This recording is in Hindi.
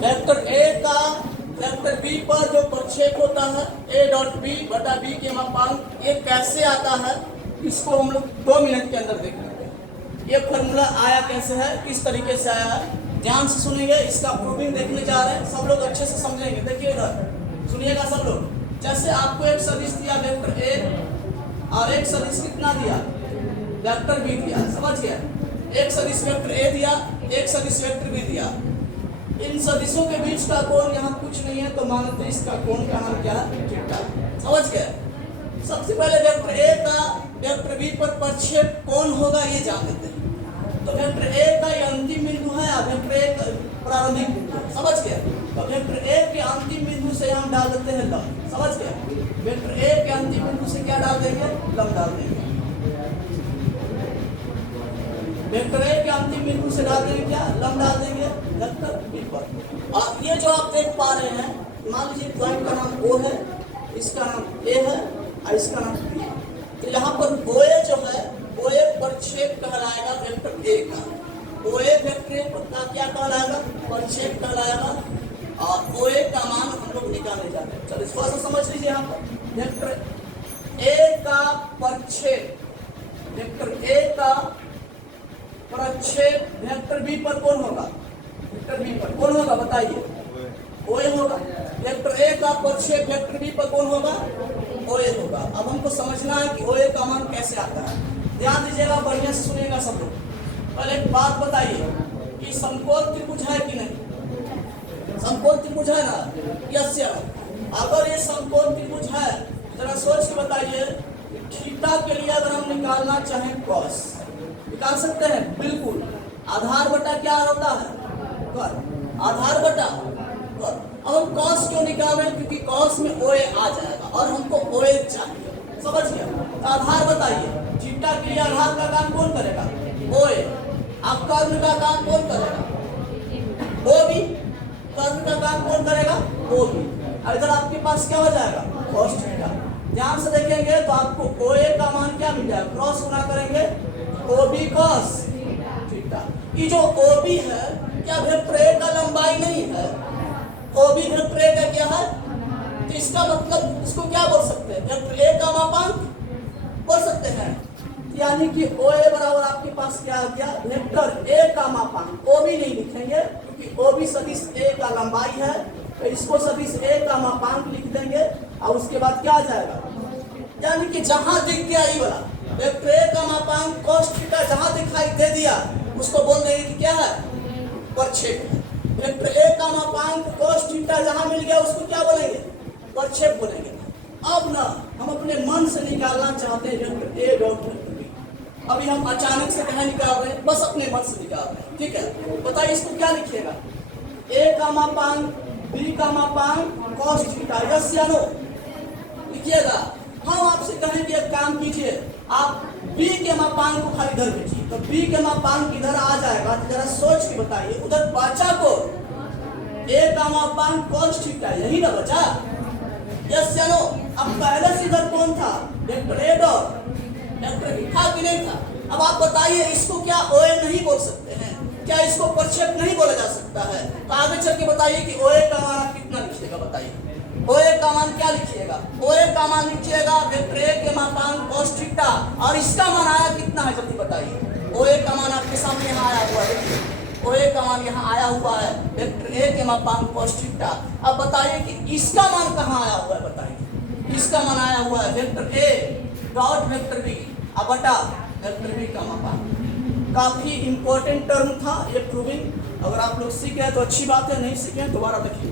वेक्टर ए का वेक्टर बी पर जो प्रक्षेप होता है ए डॉट बी बटा बी के मापांक ये कैसे आता है, इसको हम लोग 2 मिनट के अंदर देख लेंगे। ये फॉर्मूला आया कैसे है, किस तरीके से आया है, ध्यान से सुनेंगे। इसका प्रूविंग देखने जा रहे हैं, सब लोग अच्छे से समझेंगे। देखिए इधर सुनिएगा सब लोग। जैसे आपको एक सदिश दिया वेक्टर ए और एक सदिश कितना दिया, वेक्टर बी दिया, समझ गया। एक सदिश वेक्टर ए दिया, एक सदिश वेक्टर बी दिया। इन सदिशों के बीच का कोण यहाँ कुछ नहीं है, तो मानते हैं इसका कोण का नाम क्या है, थीटा। समझ गए। सबसे पहले वेक्टर ए का वेक्टर बी पर प्रक्षेप कौन होगा ये जान लेते हैं। तो वेक्टर ए का ये अंतिम बिंदु है और वेक्टर ए का प्रारंभिक बिंदु है, समझ गए। तो वेक्टर ए के अंतिम बिंदु से हम डाल देते हैं लंब, समझ गए। वेक्टर ए के अंतिम बिंदु से क्या डाल देंगे, लंब डाल देंगे। वेक्टर ए के अंतिम बिंदु से डाल देंगे क्या, लंब डाल देंगे वेक्टर बी पर। और ये जो आप देख पा रहे हैं, मान लीजिए पॉइंट का नाम ओ है, इसका नाम ए है और इसका नाम बी है। तो यहाँ पर ओ ए जो है, ओ ए प्रक्षेप कहलाएगा वेक्टर ए का। ओ ए वेक्टर का क्या कहलाएगा, प्रक्षेप कहलाएगा। और ओ ए का मान हम लोग निकालने जाते हैं। चलो इसको ऐसा समझ लीजिए। यहाँ पर वेक्टर ए का प्रक्षेप, वेक्टर ए का प्रक्षेप वेक्टर बी पर कौन होगा, वेक्टर बी पर कौन होगा बताइए, ओए होगा। वेक्टर ए का प्रक्षेप वेक्टर बी पर कौन होगा, ओए होगा। अब हमको समझना है कि ओए का मान कैसे आता है। ध्यान दीजिएगा, बढ़िया से सुनिएगा सब लोग। पहले एक बात बताइए कि समकोण त्रिभुज है कि नहीं, समकोण त्रिभुज है ना, यस या नो। अगर ये समकोण त्रिभुज है, जरा सोच के बताइए, थीटा के लिए अगर हम निकालना चाहें कॉस, निकाल सकते हैं, बिल्कुल। आधार बटा क्या होता है, कर, आधार बटा कर। अब हम कॉस क्यों निकाल रहे हैं, क्योंकि कॉस में ओए आ जाएगा और हमको ओए चाहिए, समझ गया। तो आधार बताइए, थीटा के लिए आधार का काम कौन करेगा, ओए। अब कर्म का काम कौन करेगा, ओ बी। कर्म का काम कौन करेगा, ओ बी। और इधर आपके पास क्या हो जाएगा, कॉस थीटा। ध्यान से देखेंगे तो आपको ओए का मान क्या मिल जाएगा, क्रॉस गुना करेंगे ओबी कॉस थीटा। ये जो ओबी है क्या वेक्टर ए का लंबाई नहीं है, ओबी वेक्टर ए का क्या है। तो इसका मतलब इसको क्या बोल सकते हैं, वेक्टर ए का मापांक बोल सकते हैं। यानी कि ओ ए बराबर आपके पास क्या आ गया, वेक्टर ए का मापांक। ओबी नहीं लिखेंगे क्योंकि ओबी सदिश ए का लंबाई है, तो इसको सदिश ए का मापांक लिख देंगे और उसके बाद क्या आ जाएगा, यानी कि जहां दिख गया ये वाला वेक्टर ए का मापांक cos थीटा जहां दिखाई दे दिया उसको बोल देंगे कि क्या है, प्रक्षेप। वेक्टर ए का मापांक cos थीटा जहां मिल गया उसको क्या बोलेंगे, प्रक्षेप बोलेंगे। अब ना हम अपने मन से निकालना चाहते हैं vector A dot vector B. अभी हम अचानक से कहाँ निकाल रहे हैं, बस अपने मन से निकाल रहे हैं, ठीक है। बताइए इसको क्या लिखिएगा, ए का मापांक बी का मापांक cos थीटा, यस या नो लिखिएगा। हम आपसे कहें कि एक काम कीजिए, आप b के मापांक को खाली इधर भेजिए, तो b के मापांक इधर आ जाएगा। तो जरा सोच के बताइए, उधर बचा को a का मापांक cos थीटा, यही ना बचा, यस या नो। अब पहले से इधर कौन था, vector a dot vector B था कि नहीं था। अब आप बताइए इसको क्या ओए नहीं बोल सकते हैं, क्या इसको प्रक्षेप नहीं बोला जा सकता है। तो आगे चल के बताइए कि ओए का मान आप कितना लिखिएगा, बताइए ओए का मान क्या लिखिएगा, ओए का मान लिखिएगा वेक्टर ए के मापांक cos थीटा। और इसका मान आया कितना है, जल्दी बताइए। ओए का मान आपके सामने यहाँ आया हुआ है, ओए का मान यहाँ आया हुआ है वेक्टर ए के मापांक cos थीटा। अब बताइए कि इसका मान कहाँ आया हुआ है, बताइए। इसका मान आया हुआ है vector A dot vector B अब बटा वेक्टर बी का मापांक। काफी इंपॉर्टेंट टर्म था ये प्रूविंग। अगर आप लोग सीख गए तो अच्छी बात है, नहीं सीखे दोबारा देखिए।